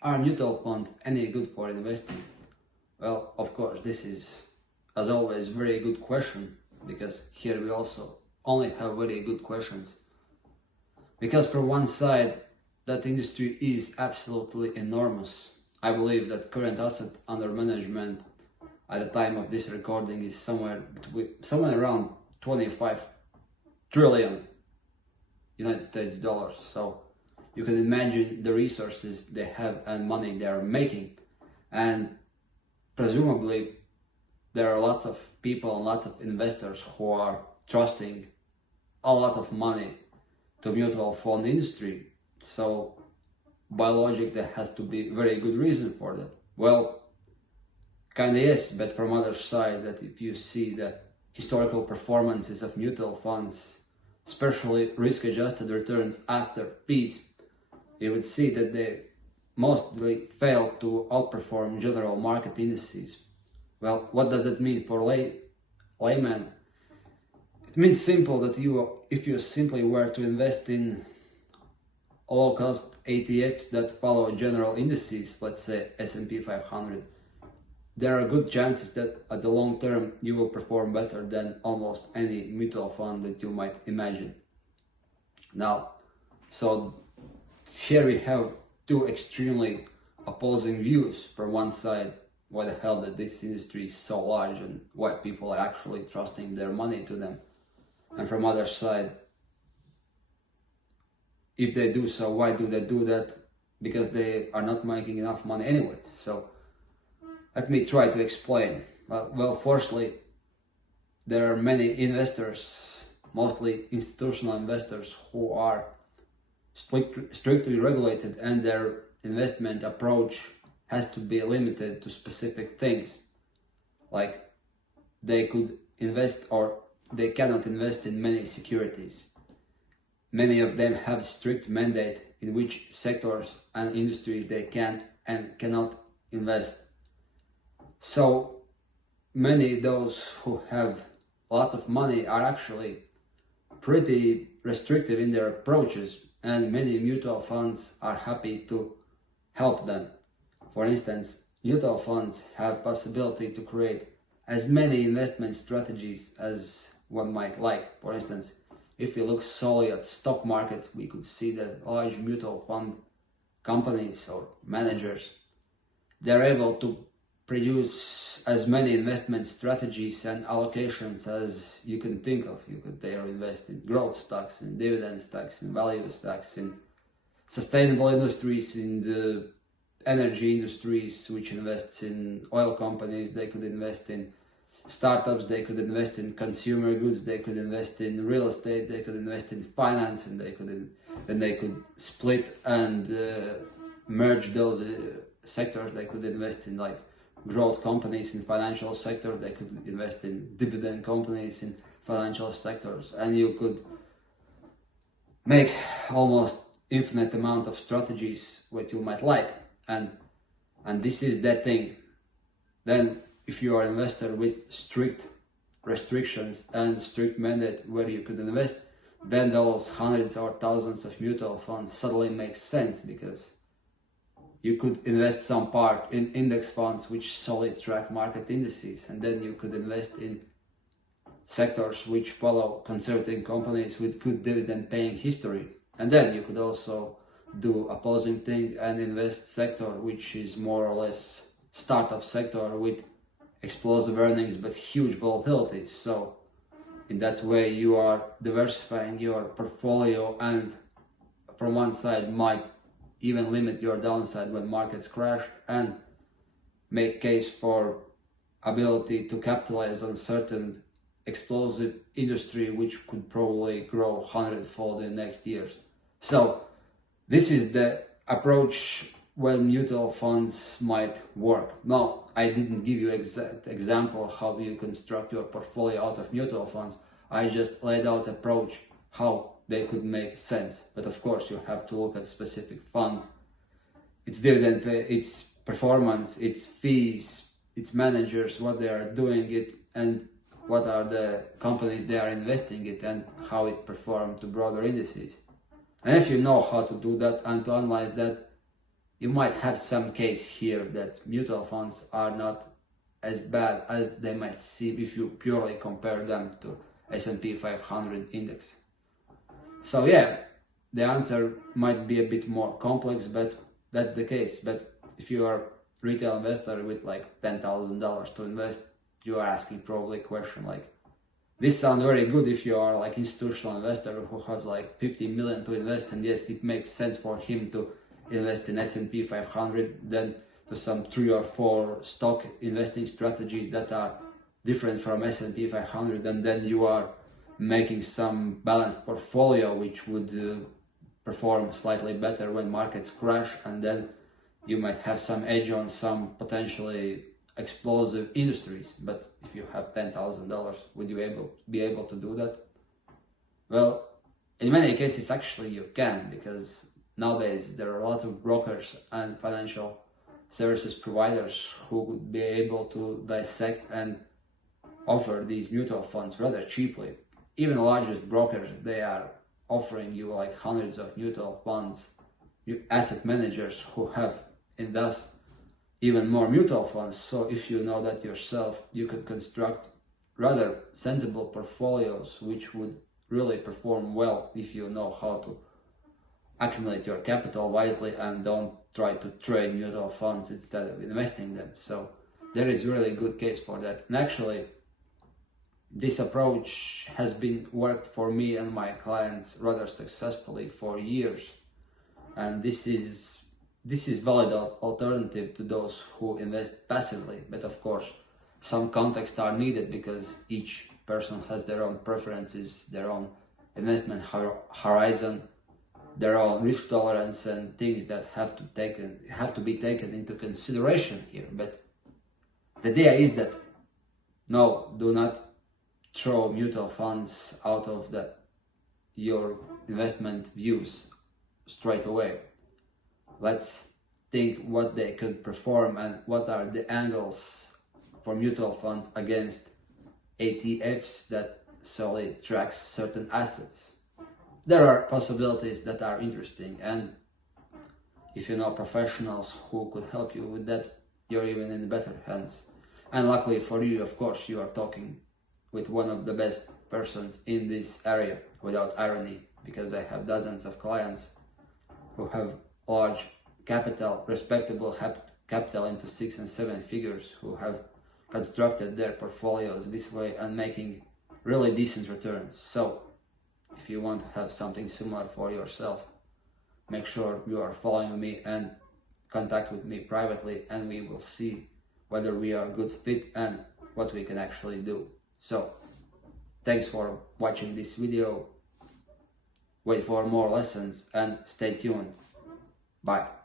Are mutual funds any good for investing? Well, of course, this is, as always, very good question, because here we also only have very good questions. Because from one side, that industry is absolutely enormous. I believe that current asset under management at the time of this recording is somewhere around 25 trillion United States dollars. So you can imagine the resources they have and money they are making, and presumably there are lots of people and lots of investors who are trusting a lot of money to mutual fund industry. So by logic there has to be very good reason for that. Well, kinda yes, but from other side, that if you see the historical performances of mutual funds, especially risk-adjusted returns after fees, you would see that they mostly fail to outperform general market indices. Well, what does that mean for layman? It means simple that if you simply were to invest in low-cost ETFs that follow general indices, let's say S&P 500, there are good chances that at the long term you will perform better than almost any mutual fund that you might imagine. Now, so here we have two extremely opposing views. From one side, why the hell that this industry is so large and why people are actually trusting their money to them. And from other side, if they do so, why do they do that? Because they are not making enough money anyways. So let me try to explain. Well, firstly, there are many investors, mostly institutional investors, who are strictly regulated, and their investment approach has to be limited to specific things. Like they could invest or they cannot invest in many securities. Many of them have strict mandate in which sectors and industries they can and cannot invest. So many those who have lots of money are actually pretty restrictive in their approaches, and many mutual funds are happy to help them. For instance, mutual funds have possibility to create as many investment strategies as one might like. For instance, if we look solely at stock market, we could see that large mutual fund companies or managers, they're able to produce as many investment strategies and allocations as you can think of. You could there invest in growth stocks, in dividend stocks, in value stocks, in sustainable industries, in the energy industries, which invests in oil companies. They could invest in startups, they could invest in consumer goods, they could invest in real estate, they could invest in finance, and they could split and merge those sectors. They could invest in like growth companies in financial sector, they could invest in dividend companies in financial sectors, and you could make almost infinite amount of strategies what you might like, and this is that thing. Then if you are an investor with strict restrictions and strict mandate where you could invest, then those hundreds or thousands of mutual funds suddenly make sense, because you could invest some part in index funds which solely track market indices, and then you could invest in sectors which follow conservative companies with good dividend paying history, and then you could also do opposing thing and invest sector which is more or less startup sector with explosive earnings but huge volatility. So in that way you are diversifying your portfolio, and from one side might even limit your downside when markets crash, and make case for ability to capitalize on certain explosive industry which could probably grow 100-fold in next years. So this is the approach when mutual funds might work. Now, I didn't give you exact example how you construct your portfolio out of mutual funds. I just laid out approach how they could make sense. But of course, you have to look at specific fund, its dividend pay, its performance, its fees, its managers, what they are doing it, and what are the companies they are investing it, and how it performed to broader indices. And if you know how to do that and to analyze that, you might have some case here that mutual funds are not as bad as they might seem if you purely compare them to S&P 500 index. So yeah, the answer might be a bit more complex, but that's the case. But if you are a retail investor with like $10,000 to invest, you are asking probably a question like, this sounds very good if you are like institutional investor who has like 50 million to invest, and yes, it makes sense for him to invest in S&P 500 than to some 3 or 4 stock investing strategies that are different from S&P 500, and then you are making some balanced portfolio which would perform slightly better when markets crash, and then you might have some edge on some potentially explosive industries. But if you have $10,000, would you be able to do that? Well, in many cases actually you can, because nowadays there are a lot of brokers and financial services providers who would be able to dissect and offer these mutual funds rather cheaply. Even the largest brokers, they are offering you like hundreds of mutual funds, asset managers who have in thus even more mutual funds. So if you know that yourself, you could construct rather sensible portfolios which would really perform well if you know how to accumulate your capital wisely and don't try to trade mutual funds instead of investing them. So there is really a good case for that. And actually, this approach has been worked for me and my clients rather successfully for years, and this is valid alternative to those who invest passively. But of course, some context are needed because each person has their own preferences, their own investment horizon, their own risk tolerance, and things that have to be taken into consideration here. But the idea is that no, do not throw mutual funds out of your investment views straight away. Let's think what they could perform and what are the angles for mutual funds against ETFs that solely tracks certain assets. There are possibilities that are interesting, and if you know professionals who could help you with that, you're even in better hands. And luckily for you, of course, you are talking with one of the best persons in this area, without irony, because I have dozens of clients who have large capital, respectable capital into 6 and 7 figures, who have constructed their portfolios this way and making really decent returns. So if you want to have something similar for yourself, make sure you are following me and contact with me privately, and we will see whether we are a good fit and what we can actually do. So thanks for watching this video. Wait for more lessons and stay tuned. Bye.